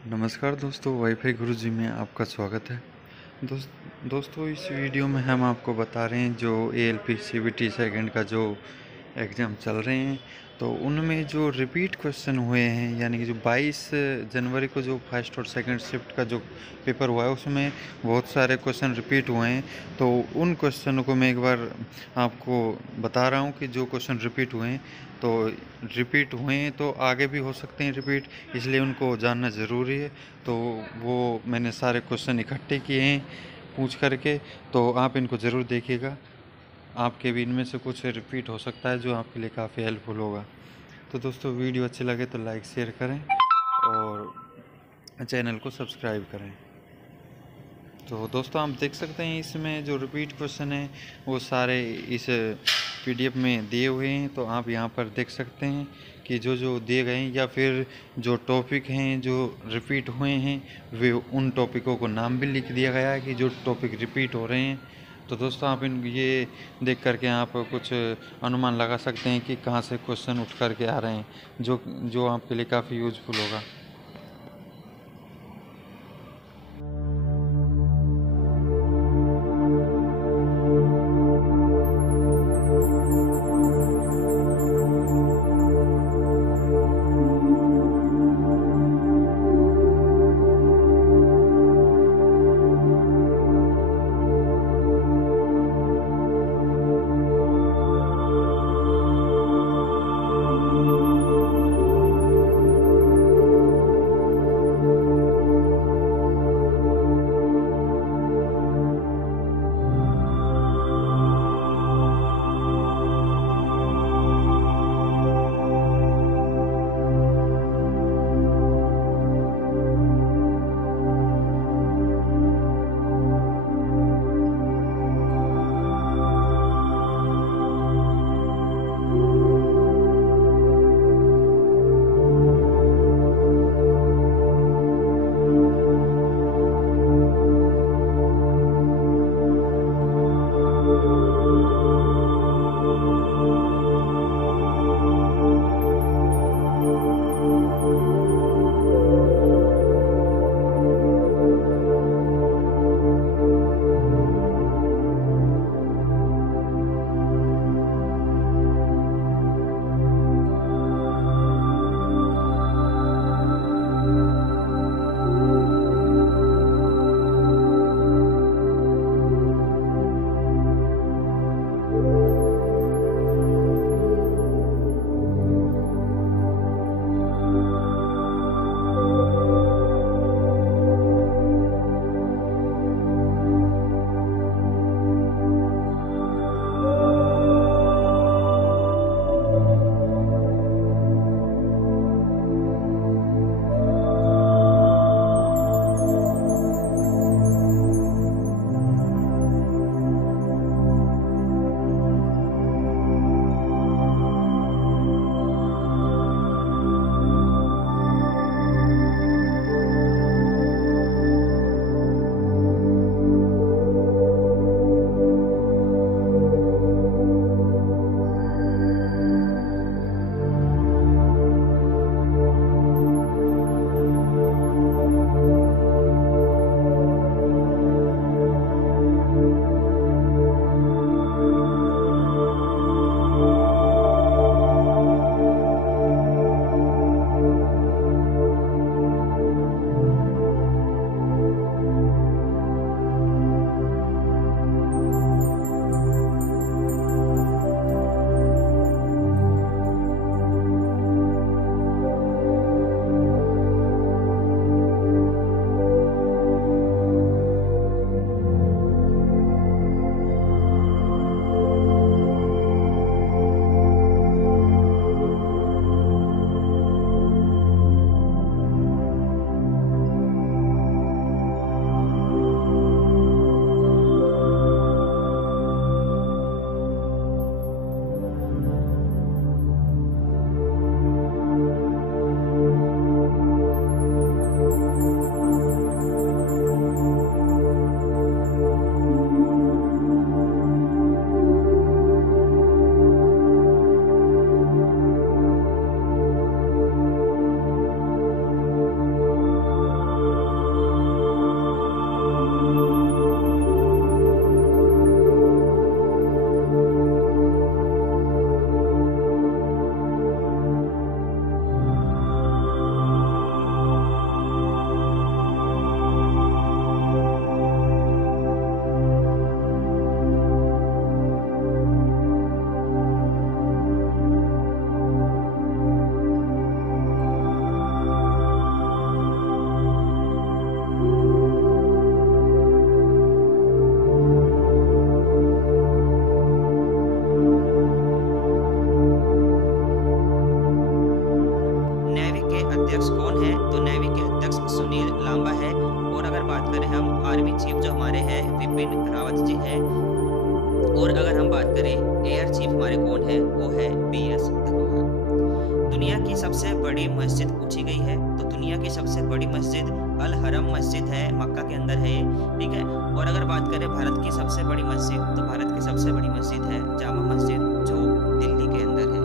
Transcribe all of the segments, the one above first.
नमस्कार दोस्तों, वाईफाई गुरुजी में आपका स्वागत है। दोस्तों इस वीडियो में हम आपको बता रहे हैं जो एएलपी सीबीटी सेकंड का जो एग्ज़ाम चल रहे हैं, तो उनमें जो रिपीट क्वेश्चन हुए हैं, यानी कि जो 22 जनवरी को जो फर्स्ट और सेकंड शिफ्ट का जो पेपर हुआ है उसमें बहुत सारे क्वेश्चन रिपीट हुए हैं। तो उन क्वेश्चनों को मैं एक बार आपको बता रहा हूँ कि जो क्वेश्चन रिपीट हुए हैं, तो रिपीट हुए हैं तो आगे भी हो सकते हैं रिपीट, इसलिए उनको जानना ज़रूरी है। तो वो मैंने सारे क्वेश्चन इकट्ठे किए हैं पूछ करके, तो आप इनको ज़रूर देखिएगा। आपके भी इनमें से कुछ रिपीट हो सकता है जो आपके लिए काफ़ी हेल्पफुल होगा। तो दोस्तों वीडियो अच्छी लगे तो लाइक शेयर करें और चैनल को सब्सक्राइब करें। तो दोस्तों आप देख सकते हैं इसमें जो रिपीट क्वेश्चन है वो सारे इस पीडीएफ में दिए हुए हैं। तो आप यहाँ पर देख सकते हैं कि जो जो दिए गए हैं या फिर जो टॉपिक हैं जो रिपीट हुए हैं वे उन टॉपिकों को नाम भी लिख दिया गया है कि जो टॉपिक रिपीट हो रहे हैं। तो दोस्तों आप इन ये देख करके आप कुछ अनुमान लगा सकते हैं कि कहाँ से क्वेश्चन उठ करके आ रहे हैं, जो जो आपके लिए काफ़ी यूजफुल होगा। अध्यक्ष कौन है? तो नेवी के अध्यक्ष सुनील लांबा है। और अगर बात करें हम आर्मी चीफ जो हमारे हैं विपिन रावत जी हैं। और अगर हम बात करें एयर चीफ हमारे कौन है? वो है BS धनोआ। दुनिया की सबसे बड़ी मस्जिद पूछी गई है, तो दुनिया की सबसे बड़ी मस्जिद अल हरम मस्जिद है, मक्का के अंदर है ये, ठीक है। और अगर बात करें भारत की सबसे बड़ी मस्जिद, तो भारत की सबसे बड़ी मस्जिद है जामा मस्जिद जो दिल्ली के अंदर है।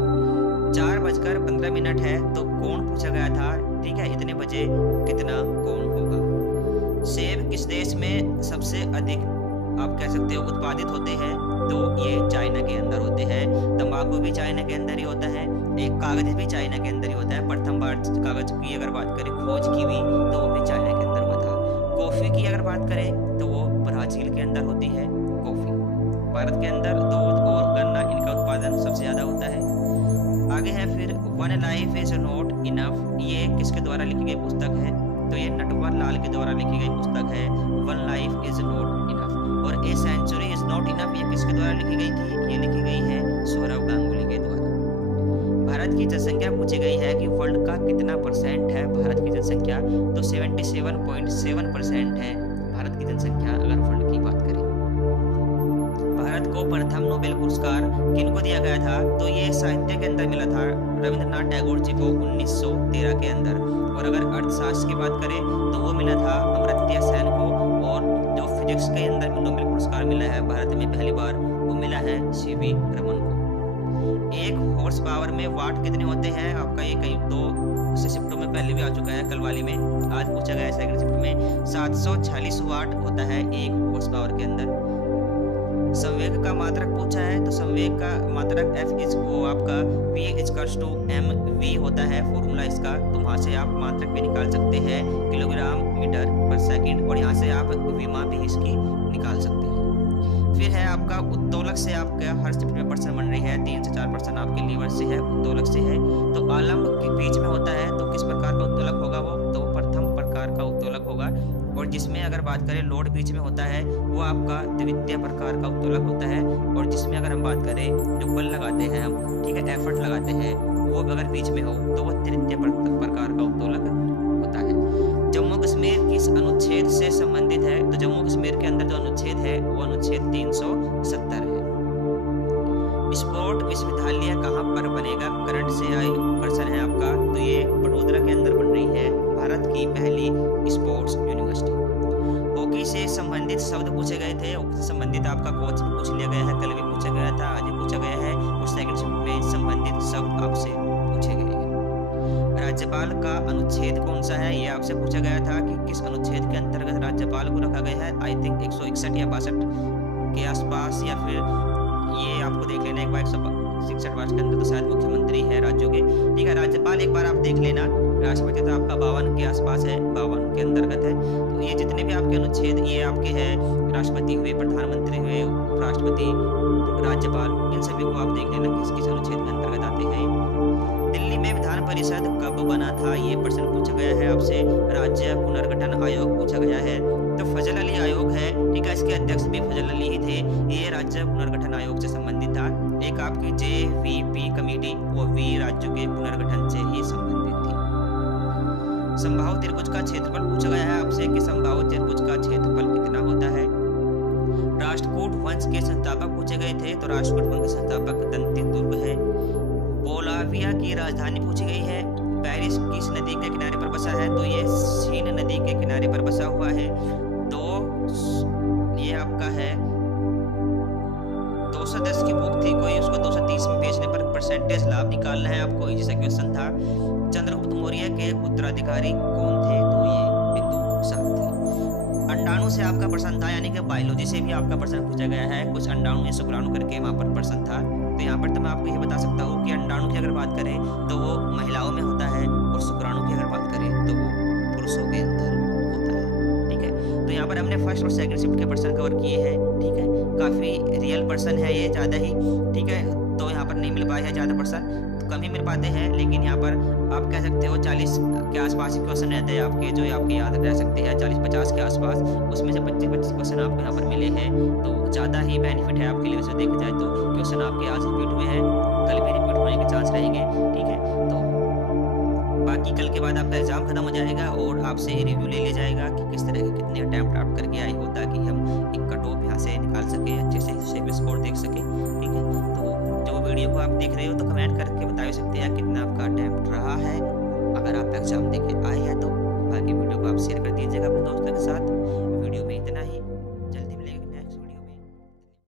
4:15 है, तो कौन पूछा गया था, ठीक है, इतने बजे कितना कौन होगा। सेब किस देश में सबसे अधिक आप कह सकते हो उत्पादित होते हैं? तो ये चाइना के अंदर होते हैं। तंबाकू भी चाइना के अंदर ही होता है। एक कागज भी चाइना के अंदर ही होता है। प्रथम बार कागज की अगर बात करें खोज की हुई, तो वो भी चाइना के अंदर हुआ था। कॉफ़ी की अगर बात करें तो वो ब्राज़ील के अंदर होती है कॉफ़ी। भारत के अंदर दूध और गन्ना इनका उत्पादन सबसे ज़्यादा होता है। आगे है फिर one life is not enough, ये किसके द्वारा लिखी गई पुस्तक है? तो ये नटवर लाल के द्वारा लिखी गई पुस्तक है one life is not enough. और a century is not enough, ये किसके द्वारा लिखी गई थी? ये लिखी गई है सौरव गांगुली के द्वारा। भारत की जनसंख्या पूछी गई है कि वर्ल्ड का कितना परसेंट है भारत की जनसंख्या? तो 77.7% है भारत की जनसंख्या अगर वर्ल्ड की बात करें। भारत को प्रथम नोबेल पुरस्कार किनको दिया गया था? तो ये साहित्य के अंदर मिला था रविंद्रनाथ टैगोर जी को 1913 के अंदर। और अगर अर्थशास्त्र की बात करें तो वो मिला था अमर्त्य सेन को। और जो फिजिक्स के अंदर नोबेल पुरस्कार मिला है भारत में पहली बार, वो मिला है CV रमन को। एक हॉर्स पावर में वाट कितने होते हैं? आपका ये कई 2 शिफ्टों में पहले भी आ चुका है, कल वाली में, आज पूछा गया है सेकंड शिफ्ट में। 746 वाट होता है एक हॉर्स पावर के अंदर। संवेग का मात्रक पूछा है, तो संवेग का मात्रक F इज वो आपका P इक्वल्स टू mv होता है फॉर्मूला इसका। तो वहाँ से आप मात्रक भी निकाल सकते हैं किलोग्राम मीटर पर सेकंड, और यहाँ से आप विमा भी इसकी निकाल सकते हैं। फिर है आपका उत्तोलक से आपका हर शिफ्ट में पर्सन बन रही है, 3 से 4 पर्सन आपके लीवर से है, उत्तोलक से है। तो आलम्ब के बीच में होता है, तो किस प्रकार का उत्तोलक होगा वो? तो प्रथम प्रकार का उत्तोलक होगा। और जिसमें अगर बात करें लोड बीच में होता है, वो आपका द्वितीय प्रकार का उत्तोलक होता है। और जिसमें अगर हम बात करें जो बल लगाते हैं हम, ठीक है, एफर्ट लगाते हैं, वो अगर बीच में हो तो वो तृतीय प्रकार का उत्तोलक होता है। जम्मू कश्मीर किस अनुच्छेद से संबंधित है? तो जम्मू कश्मीर के अंदर जो अनुच्छेद है वो अनुच्छेद 370 है। स्पोर्ट विश्वविद्यालय कहाँ पर बनेगा? करंट से आई पर्सन है आपका, तो ये वडोदरा के अंदर बन रही है भारत की पहली स्पोर्ट्स यूनिवर्सिटी। हॉकी से संबंधित शब्द पूछे गए थे, हॉकी से संबंधित आपका कोच भी पूछ लिया गया है, कल भी पूछा गया था, आज भी पूछा गया है। और सेकंड शिफ्ट में संबंधित शब्द आपसे पूछे गए हैं। राज्यपाल का अनुच्छेद कौन सा है? ये आपसे पूछा गया था कि किस अनुच्छेद के अंतर्गत राज्यपाल को रखा गया है। आई थिंक 161 या 62 के आसपास, या फिर ये आपको देख लेना एक बार 166 वर्ष के अंदर, तो शायद मुख्यमंत्री है राज्यों के, ठीक है। राज्यपाल एक बार आप देख लेना। राष्ट्रपति तो आपका 52 के आसपास है, 52 के अंतर्गत है। तो ये जितने भी आपके अनुच्छेद ये आपके हैं, राष्ट्रपति हुए, प्रधानमंत्री हुए, उपराष्ट्रपति, राज्यपाल, इन सभी को आप देख लेना किस किस अनुच्छेद के अंतर्गत आते हैं। दिल्ली में विधान परिषद कब बना था? ये प्रश्न पूछा गया है आपसे। राज्य पुनर्गठन आयोग पूछा गया है, तो फजल अली आयोग है, ठीक है, इसके अध्यक्ष भी फजल अली ही थे। ये राज्य पुनर्गठन आयोग से संबंधित था। एक आपकी JVP कमेटी, वो भी राज्यों के पुनर्गठन से ही संबंधित थी। संभाव त्रिभुज का क्षेत्रफल पूछा गया है आपसे कि संभाव त्रिभुज का क्षेत्रफल कितना होता है। राष्ट्रकूट वंश के संस्थापक पूछे गए थे, तो राष्ट्रकूट वंश के संस्थापक दंतीदुर्ग है। बोलाविया की राजधानी पूछी गई है। पेरिस किस नदी के किनारे पर बसा है? तो ये सीन नदी के किनारे पर बसा हुआ है। तो ये आपका है 210 की बुक थी कोई, उसको 230 में बेचने पर परसेंटेज लाभ निकालना है आपको, जैसा क्वेश्चन था। चंद्रगुप्त मौर्य के उत्तराधिकारी कौन थे? तो ये बिंदुसार थे। अंडाणु से आपका प्रश्न था, यानी कि बायोलॉजी से भी आपका प्रश्न पूछा गया है। कुछ अंडाणु या शुक्राणु करके वहाँ पर प्रश्न था। तो यहाँ पर तो मैं आपको ये बता सकता हूँ कि अंडाणु की अगर बात करें तो वो महिलाओं में होता है, और शुक्राणु की अगर बात करें तो वो पुरुषों के अंदर होता है, ठीक है। तो यहाँ पर हमने फर्स्ट और सेकंड शिफ्ट के प्रश्न कवर किए हैं, ठीक है। काफ़ी रियल पर्सन है ये, ज़्यादा ही, ठीक है। तो यहाँ पर नहीं मिल पाए हैं ज़्यादा पर्सन, तो कम ही मिल पाते हैं। लेकिन यहाँ पर आप कह सकते हो 40 के आसपास ही क्वेश्चन रहते हैं आपके, जो आपके याद रह सकते हैं 40-50 के आसपास। उसमें से 25-25 क्वेश्चन आपको यहाँ पर मिले हैं, तो ज़्यादा ही बेनिफिट है आपके लिए। वैसे देखा जाए तो क्वेश्चन आपके आज रिपीट हुए हैं, कल भी रिपीट होने के चांस रहेंगे, ठीक है। तो बाकी कल के बाद आपका एग्ज़ाम खत्म हो जाएगा और आपसे रिव्यू ले लिया जाएगा कि किस तरह के कितने अटैम्प्ट आप करके आए हो, ताकि हम एक कट ऑफ यहाँ से निकाल सकें, अच्छे से स्कोर देख सकें। ठीक है, तो जो वीडियो को आप देख रहे हो तो कमेंट करके बता भी सकते हैं कितना आपका अटैम्प्ट रहा है, अगर आप एग्ज़ाम देके आए